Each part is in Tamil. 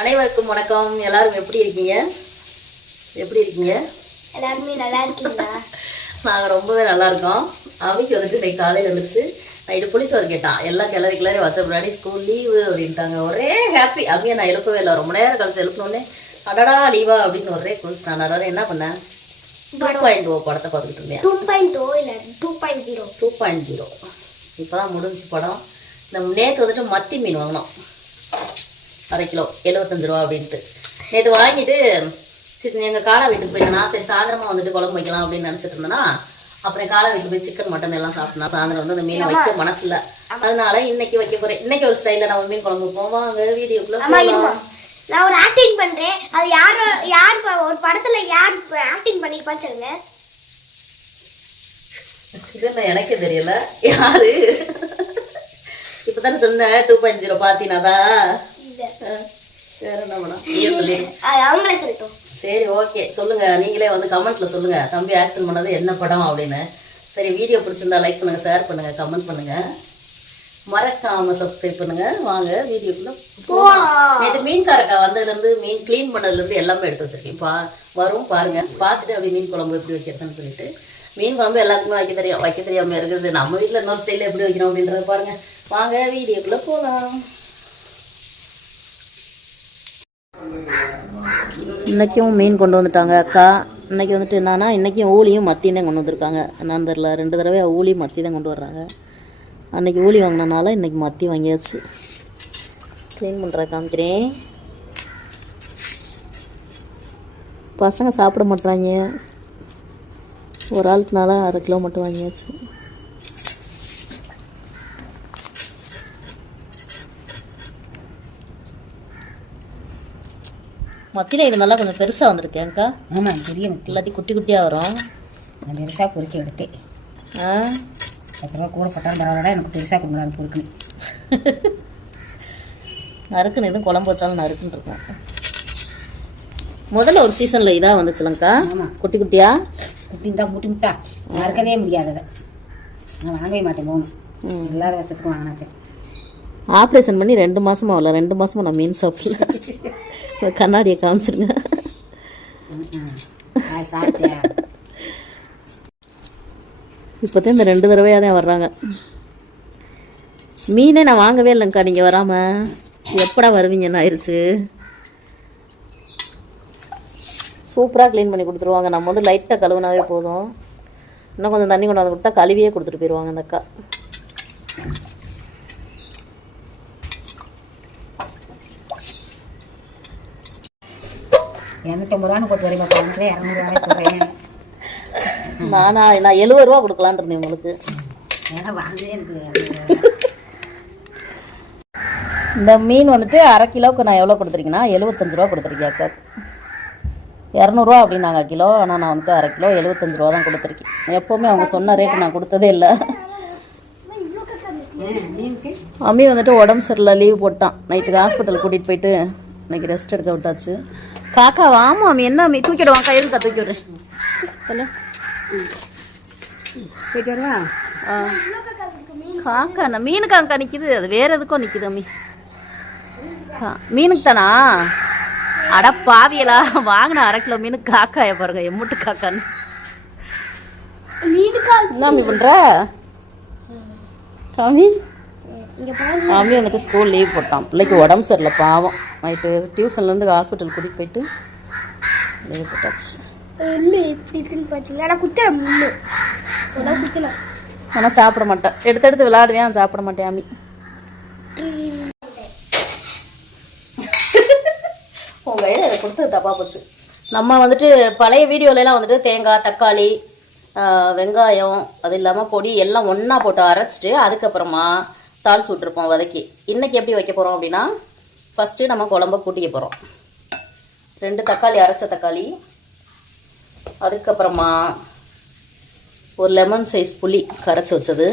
அனைவருக்கும் வணக்கம். எல்லாரும் எப்படி இருக்கீங்க? எல்லாருமே நல்லா இருக்கீங்களா? நாங்கள் ரொம்பவே நல்லா இருக்கோம். அவைக்கு வந்துட்டு இன்னைக்கு காலையில் இருந்துச்சு. நைட்டு புளிச்சோறு கேட்டான். எல்லாம் கிளறி வச்ச முன்னாடி ஸ்கூல் லீவு அப்படின்ட்டாங்க. ஒரே ஹாப்பி. அங்கேயே நான் எழுப்பவே இல்லை. ரொம்ப நேரம் கழிச்சு எழுப்பினோடனே அடடா லீவா அப்படின்னு ஒரே குளிச்சிட்டான். அதாவது என்ன பண்ணேன், 2.0 படத்தை பார்த்துக்கிட்டு இருந்தேன். 2.0 இல்லை 2.0. 2.0 இப்போ தான் முடிஞ்சு படம். இந்த நேற்று வந்துட்டு மத்தி மீன் வாங்கினோம், 1/2 கிலோ 75 ரூபா அப்படின்ட்டு. நேற்று வாங்கிட்டு சரி எங்கள் காளா வீட்டுக்கு போயிட்டேன்னா சரி சாயந்தரமாக வந்துட்டு குழம்பு வைக்கலாம் அப்படின்னு நினச்சிட்டு இருந்தேன்னா, அப்புறம் காளா வீட்டுக்கு போய் சிக்கன் மட்டன் எல்லாம் சாப்பிட்டா சாயந்தரம் வந்து அந்த மீனை வைக்க மனசில்ல. அதனால இன்னைக்கு வைக்க போகிறேன். இன்னைக்கு ஒரு ஸ்டைலில் நம்ம மீன் குழம்பு போவாங்க வீடியோக்குள்ள. நான் ஒரு ஆக்டிங் பண்றேன். அது யார் ஒரு படத்துல யார் ஆக்டிங் பண்ணிருப்பான்னு சொல்லுங்க. இல்ல எனக்கே தெரியல யாரு. இப்பதானே சொன்ன 2.0 பாத்தீனாதா. வேற என்ன பண்ணலாம் அவங்களே சொல்லட்டும். சரி ஓகே சொல்லுங்க, நீங்களே வந்து கமெண்ட்ல சொல்லுங்க தம்பி ஆக்ஷன் பண்ணது என்ன படம் அப்படின்னு. சரி வீடியோ பிடிச்சிருந்தா லைக் பண்ணுங்க, ஷேர் பண்ணுங்க, கமெண்ட் பண்ணுங்க, மறக்காம சப்ஸ்கிரைப் பண்ணுங்க. வாங்க வீடியோக்குள்ள போகலாம். நேற்று மீன்காரக்கா வந்ததுலேருந்து மீன் க்ளீன் பண்ணதுலேருந்து எல்லாமே எடுத்து வச்சிருக்கேன். வரும் பாருங்க, பார்த்துட்டு அப்படி மீன் குழம்பு எப்படி வைக்கிறதுன்னு சொல்லிட்டு. மீன் குழம்பு எல்லாத்துக்குமே வைக்க தெரியாம இருக்குது. நம்ம வீட்டில் இன்னொரு ஸ்டைலில் எப்படி வைக்கிறோம் அப்படின்றத பாருங்க. வாங்க வீடியோக்குள்ள போகலாம். இன்றைக்கும் மீன் கொண்டு வந்துட்டாங்க அக்கா. இன்றைக்கி வந்துட்டு என்னன்னா, இன்றைக்கும் ஊளியும் மத்தியும் தான் கொண்டு வந்திருக்காங்க. என்னன்னு தெரில, 2 தடவை ஊளி மத்தி தான் கொண்டு வர்றாங்க. அன்றைக்கி ஊளி வாங்கினனால இன்றைக்கி மத்தி வாங்கியாச்சு. க்ளீன் பண்ணுற காமிக்கிறேன். பசங்க சாப்பிட மாட்டாங்க. ஒரு ஆளுக்குனால 1/2 கிலோ மட்டும் வாங்கியாச்சு. மத்தியில் இது நல்லா கொஞ்சம் பெருசாக வந்திருக்கேன்க்கா. ஆமாம் பெரிய மத்தி, இல்லாட்டி குட்டி குட்டியாக வரும். நான் பெருசாக பொறுக்கி எடுத்தேன். 10 ரூபா கூட பட்டாலும் பரவாயில்ல, எனக்கு பெருசாக கொடுங்களான்னு பொறுக்கணும். நறுக்குன்னு எதுவும் குழம்பு வச்சாலும் நறுக்குன்னு இருக்கும். முதல்ல ஒரு சீசனில் இதாக வந்துச்சுலங்க்கா. ஆமாம் குட்டி குட்டியா குட்டி தான் முட்டி முட்டா நறுக்கவே முடியாததை நான் வாங்கவே மாட்டேன். போகணும் இல்லாத வருஷத்துக்கும் வாங்கினாத்தேன். ஆப்ரேஷன் பண்ணி 2 மாதமாக வரல. 2 மாதமாக நான் மீன் சாப்பிடல. கண்ணாடியை காமிச்சிருங்க. சாப்பிட்டியா? இப்போதான் இந்த 2 தடவையாக தான் வர்றாங்க. மீனே நான் வாங்கவே இல்லைங்க்கா. நீங்கள் வராமல் எப்படா வருவீங்கன்னு ஆயிடுச்சு. சூப்பராக க்ளீன் பண்ணி கொடுத்துருவாங்க. நம்ம வந்து லைட்டாக கழுவுனாவே போதும். இன்னும் கொஞ்சம் தண்ணி கொண்டாந்து கொடுத்தா கழுவியே கொடுத்துட்டு போயிடுவாங்க அந்த அக்கா. ₹250 போட்டு வரைக்கும் 200 போடுறேன். நான் 70 ரூபா கொடுக்கலான்னு இருந்தேன் உங்களுக்கு. ஏன்னா வாங்கவே எனக்கு இந்த மீன் வந்துட்டு 1/2 கிலோவுக்கு நான் எவ்வளோ கொடுத்துருக்கேன்னா 75 ரூபா கொடுத்துருக்கேன் அக்கா. 200 ரூபா அப்படின்னாங்க கிலோ. ஆனால் நான் வந்துட்டு 1/2 கிலோ 75 ரூபா தான் கொடுத்துருக்கேன். எப்போவுமே அவங்க சொன்ன ரேட்டு நான் கொடுத்ததே இல்லை. அம்மி வந்துட்டு உடம்பு சரியில்லை, லீவ் போட்டான். நைட்டுக்கு ஹாஸ்பிட்டல் கூட்டிகிட்டு போயிட்டு இன்னைக்கு ரெஸ்ட் எடுக்க விட்டாச்சு. காக்கா வாமா அம்மி. என்ன அம்மி தூக்கிடுவான், கையிலுக்கா தூக்கி விட்றேன். ஹலோ போயிட்டு வருவா. காக்கா நான் மீனுக்கு அக்கா நிற்கிது. அது வேறு எதுக்கும் நிற்கிது அம்மி. மீனுக்கு தானா? அட பாவியலா, வாங்கின 1/2 கிலோ மீனுக்கு காக்காய பாருங்க, எம்முட்டு காக்கான்னு. என்ன அம்மி பண்ணுற சாமி? சாமி வந்துட்டு ஸ்கூல் லீவ் போட்டான். பிள்ளைக்கு உடம்பு சரியில்லை பாவம். நைட்டு டியூஷன்லேருந்து ஹாஸ்பிட்டல் கூட்டிகிட்டு போயிட்டு லீவ் போட்டாச்சு. ஆனால் சாப்பிட மாட்டேன். எடுத்து விளையாடுவேன், சாப்பிட மாட்டேன் அம்மி. உங்கள் கையில் இதை கொடுத்து தப்பாக போச்சு. நம்ம வந்துட்டு பழைய வீடியோலலாம் வந்துட்டு தேங்காய், தக்காளி, வெங்காயம், அது இல்லாமல் பொடி எல்லாம் ஒன்றா போட்டு அரைச்சிட்டு அதுக்கப்புறமா தாளிச்சு விட்ருப்போம் வதக்கி. இன்றைக்கி எப்படி வைக்க போகிறோம் அப்படின்னா, ஃபஸ்ட்டு நம்ம குழம்ப கூட்டிக்க போகிறோம். 2 தக்காளி, அரைச்ச தக்காளி, அதுக்கப்புறமா ஒரு லெமன் சைஸ் புளி கரைச்சி வச்சது,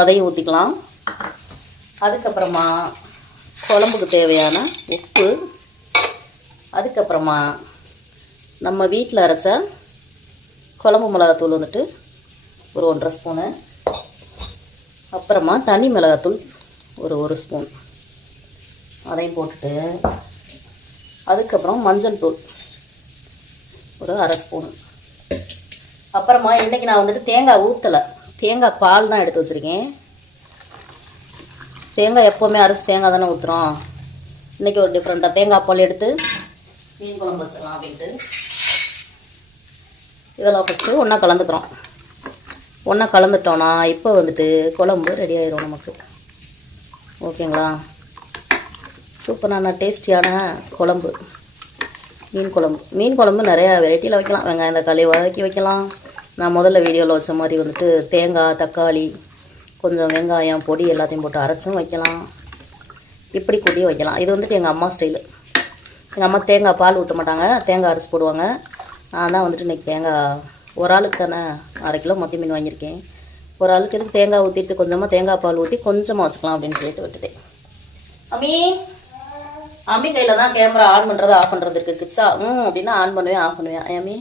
அதையும் ஊற்றிக்கலாம். அதுக்கப்புறமா குழம்புக்கு தேவையான உப்பு, அதுக்கப்புறமா நம்ம வீட்டில் அரைச்ச குழம்பு மிளகாத்தூள் வந்துட்டு ஒரு 1.5 ஸ்பூனு, அப்புறமா தனி மிளகாத்தூள் ஒரு 1 ஸ்பூன், அதையும் போட்டுட்டு அதுக்கப்புறம் மஞ்சள் தூள் ஒரு 1/2 ஸ்பூன். அப்புறமா இன்றைக்கி நான் வந்துட்டு தேங்காய் ஊற்றலை, தேங்காய் பால் தான் எடுத்து வச்சுருக்கேன். தேங்காய் எப்போவுமே அரைச்சி தேங்காய் தானே ஊற்றுறோம். இன்றைக்கி ஒரு டிஃப்ரெண்ட்டாக தேங்காய் பால் எடுத்து மீன் குழம்பு வச்சிடலாம் அப்படின்ட்டு இதெல்லாம் ஃபஸ்ட்டு ஒன்றா கலந்துக்கிறோம். ஒன்றா கலந்துட்டோன்னா இப்போ வந்துட்டு குழம்பு ரெடி ஆயிரும் நமக்கு. ஓகேங்களா? சூப்பரான டேஸ்டியான குழம்பு, மீன் குழம்பு. மீன் குழம்பு நிறையா வெரைட்டியில் வைக்கலாம். வெங்காயம் தக்காளி வதக்கி வைக்கலாம். நான் முதல்ல வீடியோவில் வச்ச மாதிரி வந்துட்டு தேங்காய் தக்காளி கொஞ்சம் வெங்காயம் பொடி எல்லாத்தையும் போட்டு அரைச்சும் வைக்கலாம். இப்படி கூட்டியும் வைக்கலாம். இது வந்துட்டு எங்கள் அம்மா ஸ்டைலு. எங்கள் அம்மா தேங்காய் பால் ஊற்ற மாட்டாங்க, தேங்காய் அரைச்சி போடுவாங்க. நான் தான் வந்துட்டு இன்றைக்கி தேங்காய் ஒரு ஆளுக்கு தானே 1/2 கிலோ மத்தி மீன் வாங்கியிருக்கேன். ஒரு ஆளுக்கு எதுக்கு தேங்காய் ஊற்றிட்டு கொஞ்சமாக தேங்காய் பால் ஊற்றி கொஞ்சமாக வச்சுக்கலாம் அப்படின்னு சொல்லிட்டு விட்டுட்டேன். அம்மி அம்மி கையில் தான் கேமரா ஆன் பண்ணுறது ஆஃப் பண்ணுறது இருக்குது. கிட்ஸா அப்படின்னா ஆன் பண்ணுவேன் ஆஃப் பண்ணுவேன். அம்மி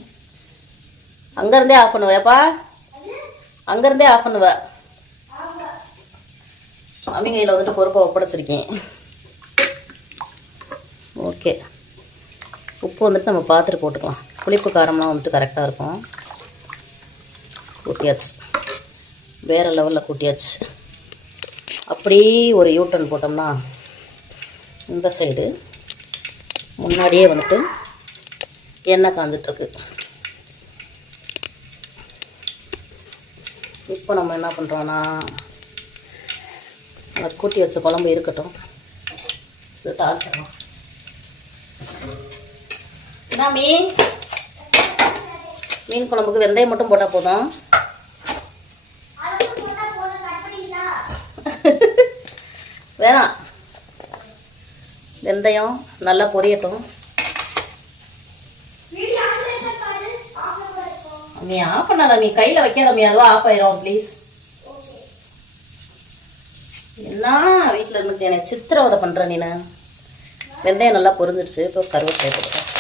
அங்கேருந்தே ஆஃப் பண்ணுவேப்பா, அங்கேருந்தே ஆஃப் பண்ணுவேன். அம்மி கையில் வந்துட்டு பொறுப்பை ஒப்படைச்சிருக்கேன். ஓகே, உப்பு வந்துட்டு நம்ம பார்த்துட்டு போட்டுக்கலாம். புளிப்பு காரம்லாம் வந்துட்டு கரெக்டாக இருக்கும். கூட்டியாச்சு, வேறு லெவலில் கூட்டியாச்சு. அப்படியே ஒரு யூட்டன் போட்டோம்னா இந்த சைடு முன்னாடியே வந்துட்டு எண்ணெய் காஞ்சிட்ருக்கு. இப்போ நம்ம என்ன பண்ணுறோன்னா அதை கூட்டி வச்ச குழம்பு இருக்கட்டும், இது தாளிச்சிடலாம். என்ன மீன் குழம்புக்கு வெந்தயம் மட்டும் போட்டால் போதும். வேணாம், வெந்தயம் நல்லா பொரியட்டும். நீ ஆஃப் பண்ணாத, நீ கையில் வைக்காத, நீ அதுவா ஆஃப் ஆயிரும் ப்ளீஸ். என்ன வீட்டில் இருந்து எனக்கு சித்திரவதை பண்ணுற நீனு. வெந்தயம் நல்லா பொரிஞ்சிடுச்சு. இப்போ கருவேப்பிலை போட்டுக்கலாம்.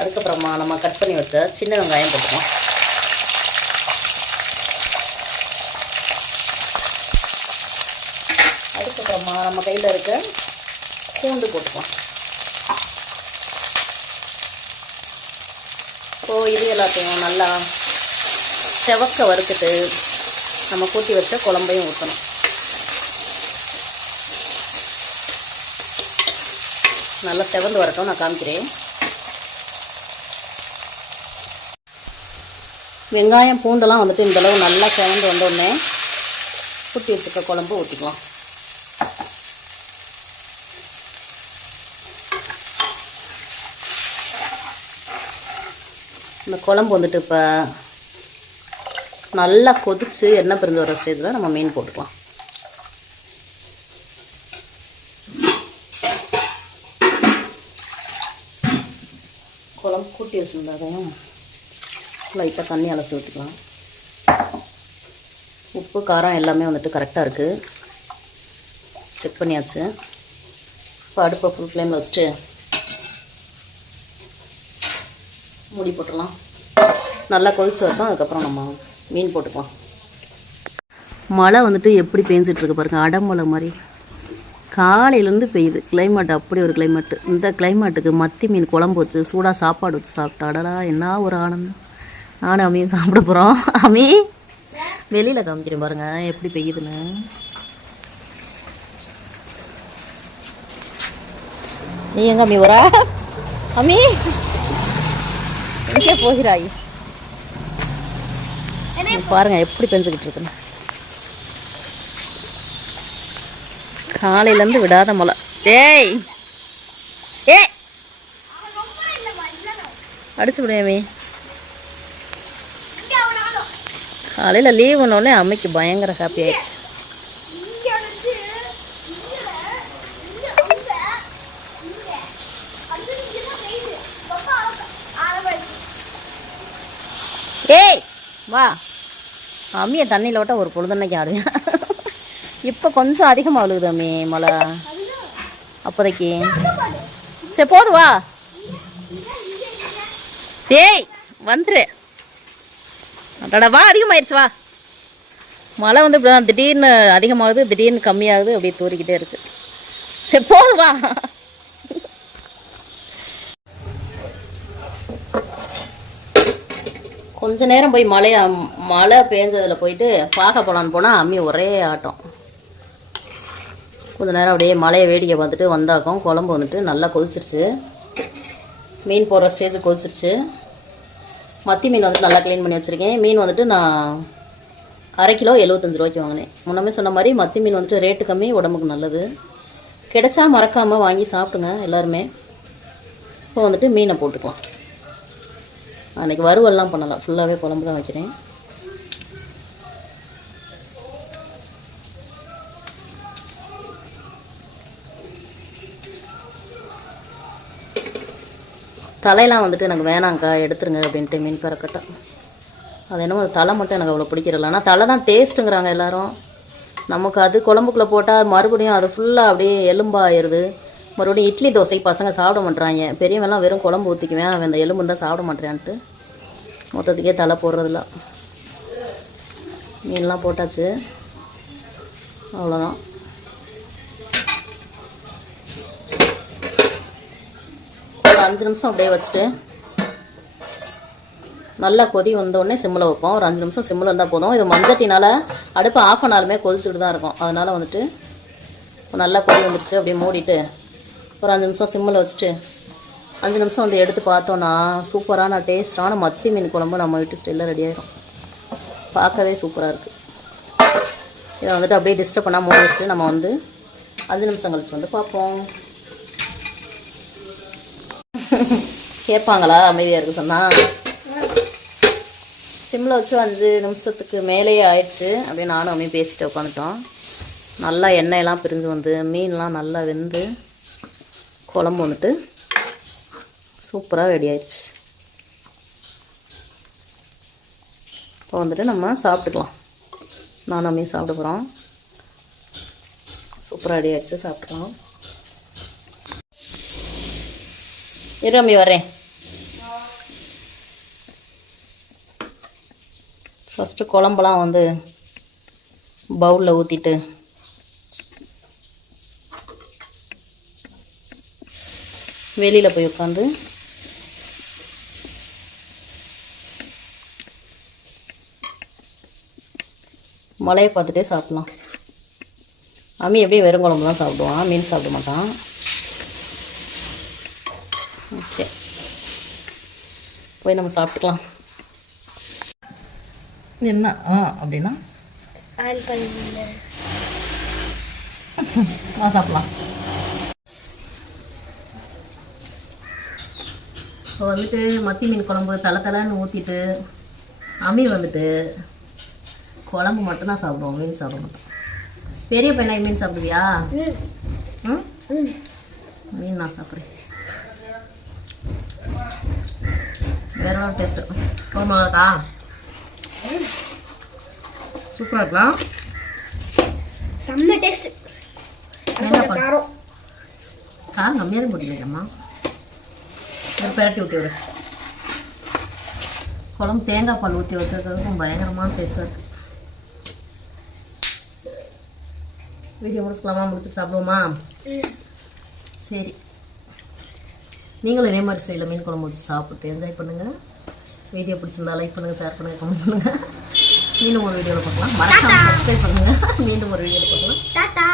அதுக்கப்புறமா நம்ம கட் பண்ணி வச்ச சின்ன வெங்காயம் போட்டுக்கலாம். அதுக்கப்புறமா நம்ம கையில் இருக்க பூண்டு போட்டுக்கலாம். ஸோ இது எல்லாத்தையும் நல்லா செவக்க வறுத்துட்டு நம்ம கூட்டி வச்ச குழம்பையும் ஊற்றணும். நல்லா செவந்து வரட்டும், நான் காமிக்கிறேன். வெங்காயம் பூண்டெல்லாம் வந்துட்டு இந்தளவு நல்லா செவந்து வந்தோடனே கூட்டி வச்சுக்க குழம்பு ஊற்றிக்கலாம். இந்த குழம்பு வந்துட்டு இப்போ நல்லா கொதித்து எண்ணெய் பிரிஞ்சு வர ஸ்டேஜில் நம்ம மீன் போட்டுக்கலாம். குழம்பு கூட்டி வச்சுருந்தாதையும் லைட்டாக தண்ணி அலசி ஊற்றிக்கலாம். உப்பு காரம் எல்லாமே வந்துட்டு கரெக்டாக இருக்குது, செக் பண்ணியாச்சு. இப்போ அடுப்பை ஃபுல் ஃப்ளேமில் வச்சுட்டு மூடி போட்டுடலாம். நல்லா கொதிச்சு வரட்டும், அதுக்கப்புறம் நம்ம மீன் போட்டுக்கலாம். மழை வந்துட்டு எப்படி பேஞ்சிட்ருக்கு பாருங்கள், அடமழை மாதிரி காலையிலேருந்து பெய்யுது. கிளைமேட் அப்படி ஒரு கிளைமேட்டு. இந்த கிளைமேட்டுக்கு மத்தி மீன் குழம்பு வச்சு சூடாக சாப்பாடு வச்சு சாப்பிட்டாடா என்ன ஒரு ஆனந்தம். நானும் அம்மியும் சாப்பிட போகிறோம். அம்மி வெளியில் காமிக்கிறேன் பாருங்கள் எப்படி பெய்யுதுன்னு. நீ எங்க அம்மி வரா? அம்மி எங்கே போகிறாய்? பாருங்க எப்படி பெஞ்சுக்கிட்டு இருக்குன்னு. காலையிலேருந்து விடாத மழை. ஏய் ஏ அடிச்சு விடையாமே. காலையில் லீவ் பண்ணோடனே அம்மைக்கு பயங்கர ஹாப்பி ஆயிடுச்சு. ஏய் வா, அம்மியை தண்ணியில் விட்டால் ஒரு பொழுதுன்னைக்கு ஆடுவேன். இப்போ கொஞ்சம் அதிகமாக அழுகுது அம்மி மழை அப்போதைக்கு. சரி போது வா. ஏய் வந்துரு. அடடா வா, அதிகமாகிடுச்சு வா. மழை வந்து இப்படி தான் திடீர்னு அதிகமாகுது, திடீர்னு கம்மியாகுது, அப்படியே தூரிக்கிட்டே இருக்குது. சரி போதும் வா. கொஞ்ச நேரம் போய் மழை பெஞ்சதில் போயிட்டு பார்க்க போகலான்னு போனால் அம்மி ஒரே ஆட்டம். கொஞ்ச நேரம் அப்படியே மழையை வேடிக்கை பார்த்துட்டு வந்தாக்கும் குழம்பு வந்துட்டு நல்லா கொதிச்சிருச்சு. மீன் போடுற ஸ்டேஜ் கொதிச்சிருச்சு. மத்தி மீன் வந்துட்டு நல்லா க்ளீன் பண்ணி வச்சுருக்கேன். மீன் வந்துட்டு நான் 1/2 கிலோ 75 ரூபாய்க்கு வாங்கினேன். முன்னமே சொன்ன மாதிரி மத்தி மீன் வந்துட்டு ரேட்டு கம்மி, உடம்புக்கு நல்லது. கிடைச்சா மறக்காமல் வாங்கி சாப்பிடுங்க எல்லாருமே. இப்போ வந்துட்டு மீனை போட்டுக்கலாம். அன்றைக்கி வறுவல்லாம் பண்ணலாம், ஃபுல்லாகவே குழம்பு தான் வைக்கிறேன். தலையெல்லாம் வந்துட்டு எனக்கு வேணாங்க்கா எடுத்துருங்க அப்படின்ட்டு மீன் கறக்கட்டை. அது என்னமோ தலை மட்டும் எனக்கு அவ்வளோ பிடிக்கிறல. ஆனால் தலை தான் டேஸ்ட்டுங்கிறாங்க எல்லாரும். நமக்கு அது குழம்புக்குள்ளே போட்டால் மறுபடியும் அது ஃபுல்லாக அப்படியே எலும்பாயிருது. மறுபடியும் இட்லி தோசைக்கு பசங்க சாப்பிட மாட்றாங்க. பெரியவெல்லாம் வெறும் குழம்பு ஊற்றிக்குவேன், அவன் அந்த எலும்பு தான் சாப்பிட மாட்டேறான்ட்டு மொத்தத்துக்கே தலை போடுறதில்ல. மீன்லாம் போட்டாச்சு, அவ்வளோதான். ஒரு 5 நிமிஷம் அப்படியே வச்சுட்டு நல்லா கொதி வந்தோடனே சிம்மில் வைப்போம். ஒரு 5 நிமிஷம் சிம்மில் இருந்தால் போதும். இது மஞ்சட்டினால் அடுப்பு ஆஃப் பண்ணாலுமே கொதிச்சுட்டு தான் இருக்கும். அதனால் வந்துட்டு நல்லா கொதி வந்துடுச்சு. அப்படியே மூடிட்டு ஒரு 5 நிமிஷம் சிம்மில் வச்சுட்டு 5 நிமிஷம் வந்து எடுத்து பார்த்தோன்னா சூப்பரான டேஸ்டான மத்தி மீன் குழம்பு நம்ம வீட்டு ஸ்டைலில் ரெடி ஆகிடும். பார்க்கவே சூப்பராக இருக்குது. இதை வந்துட்டு அப்படியே டிஸ்டர்ப் பண்ணால் மூடி வச்சுட்டு நம்ம வந்து 5 நிமிஷம் கழிச்சு வந்து பார்ப்போம். கேட்பாங்களா அமைதியாக இருக்குது சொன்னால்? சிம்மில் வச்சு 5 நிமிஷத்துக்கு மேலேயே ஆயிடுச்சு. அப்படியே நானும் அம்மையும் பேசிட்டு உட்காந்துட்டோம். நல்லா எண்ணெயெல்லாம் பிரிஞ்சு வந்து மீன்லாம் நல்லா வெந்து குழம்பு வந்துட்டு சூப்பராக ரெடி ஆயிடுச்சு. இப்போ வந்துட்டு நம்ம சாப்பிட்டுக்கலாம். நானும் அம்மையும் சாப்பிட போகிறோம். சூப்பராக ரெடி ஆயிடுச்சு, சாப்பிட்டுக்கலாம். இரு அம்மி வரேன். ஃபஸ்ட்டு குழம்பெல்லாம் வந்து பவுலில் ஊற்றிட்டு வெளியில் போய் உட்காந்து மழையை பார்த்துட்டே சாப்பிட்லாம். அம்மி எப்படியும் வெறும் குழம்பு தான் சாப்பிடுவான், மீன் சாப்பிட மாட்டான். ஓகே, போய் நம்ம சாப்பிட்டுக்கலாம். என்ன அப்படின்னா சாப்பிடலாம். இப்போ வந்துட்டு மத்தி மீன் குழம்பு தலைன்னு ஊற்றிட்டு அம்மி வந்துட்டு குழம்பு மட்டும்தான் சாப்பிடுவோம், மீன் சாப்பிட மாட்டோம். பெரிய பையனா மீன் சாப்பிடுவியா? ம், மீன் நான் சாப்பிட்றேன். வேற ஒரு டேஸ்ட்டு. குழம்பு நல்லாக்கா? சூப்பராக இருக்கலாம். செம்ம டேஸ்ட். என்ன காரம் கம்மியாக தான் போட்டுக்கம்மா. ஒரு பெரட்டி ஊற்றி விடு. குழம்பு தேங்காய் பால் ஊற்றி வச்சதுக்கும் பயங்கரமான டேஸ்ட்டாக இருக்குது. வீடியோ முடிச்சுக்கலாமா? முடிச்சுட்டு சாப்பிடுவோமா? சரி, நீங்களும் இதே மாதிரி செய்யல மீன் குழம்பு வச்சு சாப்பிட்டு என்ஜாய் பண்ணுங்கள். வீடியோ பிடிச்சிருந்தா லைக் பண்ணுங்கள், ஷேர் பண்ணுங்கள், கமெண்ட் பண்ணுங்கள். மீண்டும் ஒரு வீடியோவில் பார்க்கலாம். மறக்காம சப்ஸ்கிரைப் பண்ணுங்கள். மீண்டும் ஒரு வீடியோவில் பார்க்கலாம். டாடா.